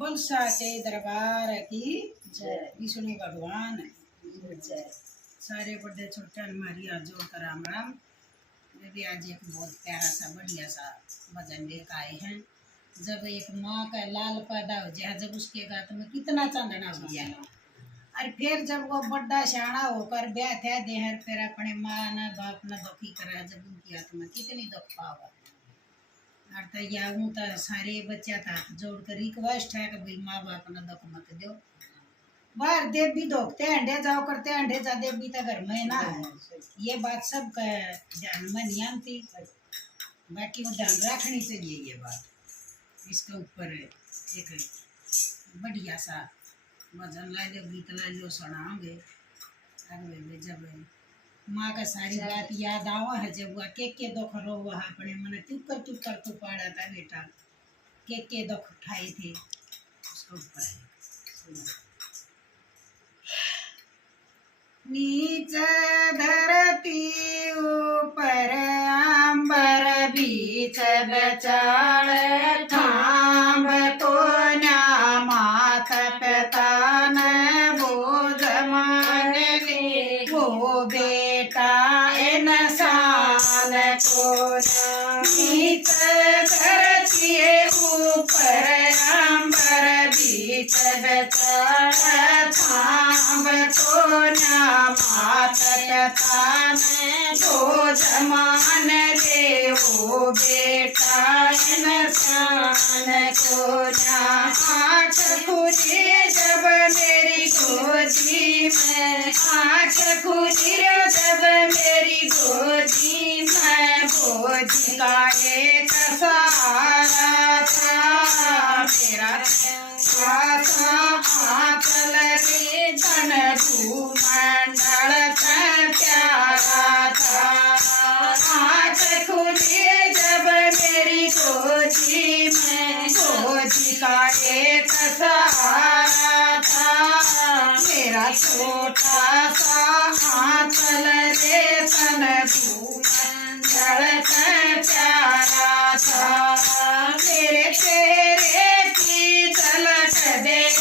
बोल साचे दरबार की जय। विष्णु भगवान जय। सारे बड़े छोटे हमारी हाथ जोड़कर राम राम। मैं भी आज एक बहुत प्यारा सा बढ़िया सा भजन लेकर आए हैं। जब एक माँ का लाल पैदा हो जाए, जब उसके गात में कितना चांदना हो गया, और फिर जब वो बड़ा सियाना होकर ब्याह थे देहर, फिर अपने माँ न बाप न दुखी करा, जब उनकी आत्मा कितनी दुख पावा। और तो या तो सारे बच्चा था जोड़कर रिक्वेस्ट है कि भाई माँ बाप न दुख मत दो। बाहर देव भी दोखते अंडे जाओ करते अंडे जा देव भी तो घर में ना है। ये बात सब ध्यान में नहीं आती, बाकी वो ध्यान रखनी चाहिए ये बात। इसके ऊपर एक बढ़िया सा भजन ला लो, गीत ला लो, सुनाओगे। अगले जब माँ का सारी बात याद आवा है, जब वह के दुख रो वह अपने मन चुप कर तो पाड़ा था बेटा, के दुख उठाए थे उसके ऊपर। नीचे धरती ऊपर अंबर बीच बचाड़ थाम तो ना मात पिता न बोझ मान ले, वो बेटा इंसान को नीचे धरती ऊपर अंबर बीच बचाड़ थाम तो ना मात पिता में बोझ मान ले, वो बेटा इंसान को ना। आँख खुली जब मेरी गोदी में, आँख खुली जब मेरी गोदी में, बोझ का एक सहारा था मेरा आशा हाथ लगे धन भूमंडल प्यारा था। आँख खुली जब मेरी गोदी में, गोदी का एक सहारा था मेरा छोटा सा हाथ लगे धन भूमंडल प्यारा था। मेरे तेरे की झलक देख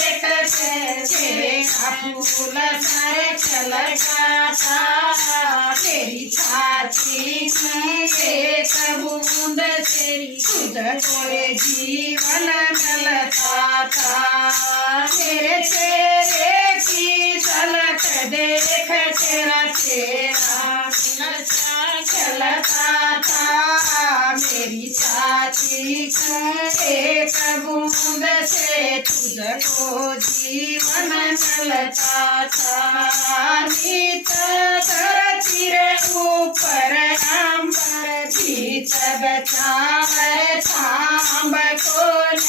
फूल सर चलता था, तेरी छाती में एक बूंद तेरी तुझको जीवन मिलता था। मेरे चेहरे की झलक देख तेरा चेहरा चलता था, मेरी छाती में एक बूंद से तुझको जीवन मिलता था। नीचे धरती रे ऊपर अंबर बीच बचावर थाम को न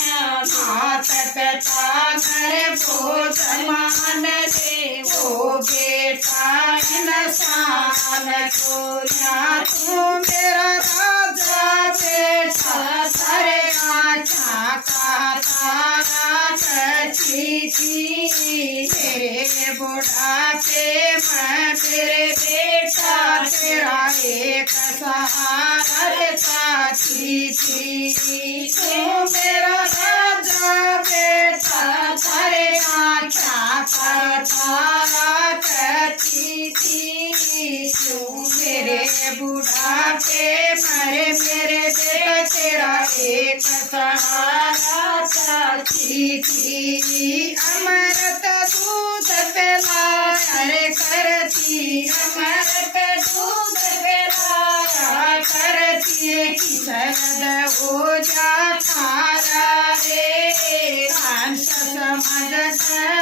मात पिता घर बोझ मान ले, वो बेटा इंसान को ना। तू मेरा राजा बेटा सारे आँखा का तारा कची थी, तेरे बुढ़ापे में तेरे बेटा तेरा एक सहारा साथी थी। तू मेरा राजा बेटा सारे आँखा का तारा कची थी, तू मेरे बुढ़ापे मरे मेरे बेटा तेरा एक सहारा साथी थी। अमृत दूध पिलाया करती, अमृत दूध पिलाया करती, शरद हो जा खारा रे हंस समझ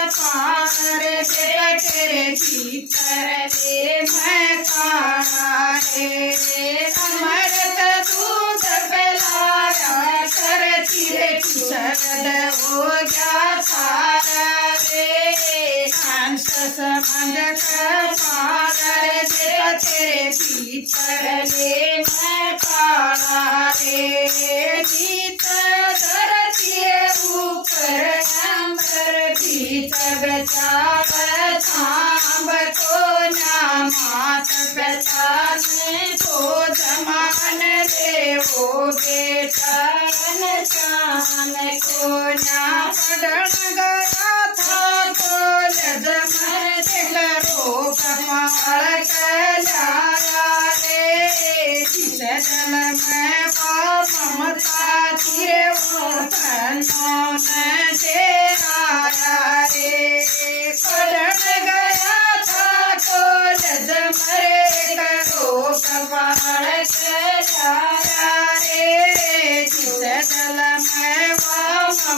पार बेटा तेरे भीतर रे मैं खाना रे। अमृत दूध पिलाया करती रे शरद हो जा खारा रे हंस समझ पार बेटा तेरे भीतर रे मैं खाना रे। गीत धरती ऊपर अंबर बीच बचाव थाम को ना मात पिता ने बोझ मान ले, वो बेटा इंसान को ना। बालक लाया रे जिस जल में ममता तिरे वो तनों ने तेराया रे पढ़न गया था कॉलेज मरे करो बालक लाया रे जिस जल में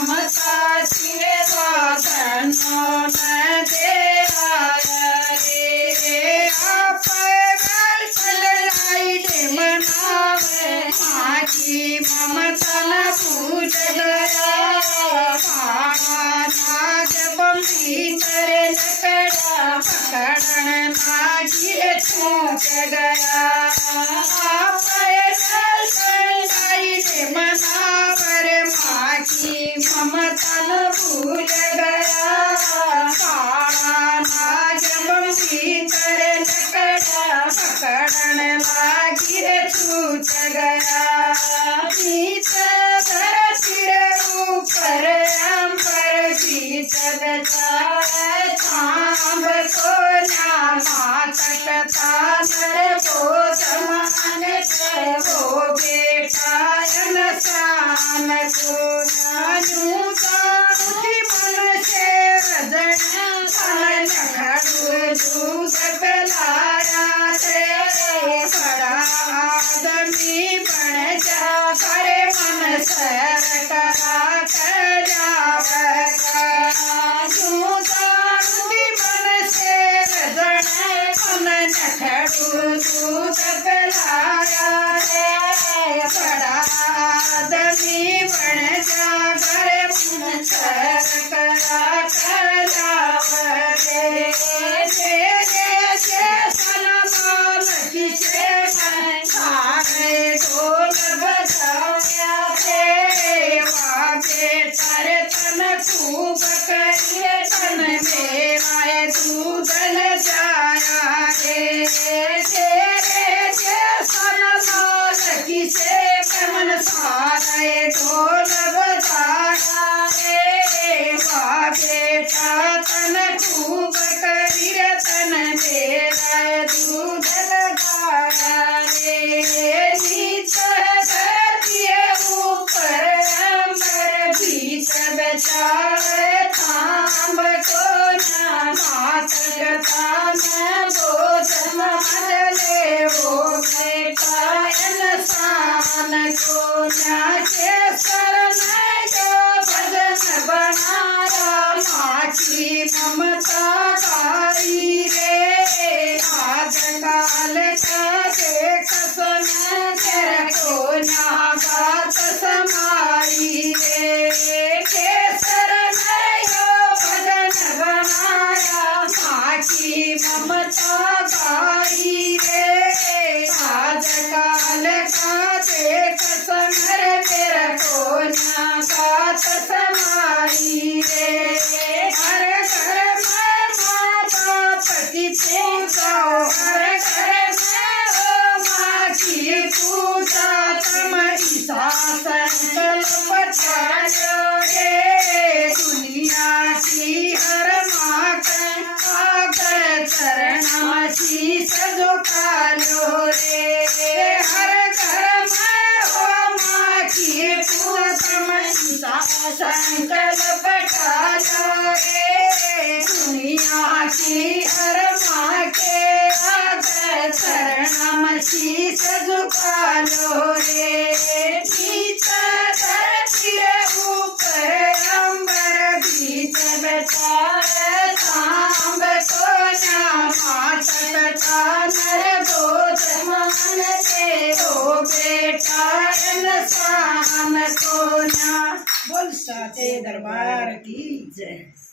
ममता तिरे वो तनों ने तेराया रे आप मनावे माची ममता न भूल गया नाग बम्बी करे लकड़ा पकड़न लागी छूट गया मनावर माची ममता न भूल गया नाग बम्बी करे लकड़ा पकड़न लागी छूट गया बीच धरती ऊपर अंबर बीच बचाए सांब को नामा तकता नर वो समान वो बेटा इंसान को नानू जाऊँ मन से रजन फल खड़ू दूध पिलाया तेरे बड़ा आदमी बन जा करे मन सर करा कर जावेगा मन से रजन मन खड़ू दूध पिलाया रे बड़ा आदमी बन जा करे मन सर करा कर जावेगे ढोल बजाया थे वागे तारे तन खूब करिए तन मेरा दूधन जाया रे तेरे जैसन लाल किसे मन सारे ढोल बजाया रे वागे तन खूब करिए तन मेरा दूधन गाया रे ऊपर अंबर बीच बचाए थाम को नाथ न बोझ मदले वो बेटा इंसान को नाचे शरण जो भजन बनाया माची ममता गाई रे आज काल का देख सुन को नागात समाई रे केसर नयो भजन बनाया माची ममता गाई रे आज काल का देख समर मेरा को नागात समाई रे हर घर में माता पति पूजा हर घर में माँ की पूजा ईसा संकल्प छाड़ो रे दुनिया की हर माँ आकर चरण शीश झुका लो रे हर घर में हो माँ की पूजा ईसा संकल्प छाड़ो रे दुनिया की हर माँ के आकर चरण शीश झुका लो रे ऊपर अंबर बीच बचाए सांब को नामा तकता नर बोझ मान दे ओ बेटा इंसान को ना बोल साचे दरबार की जय।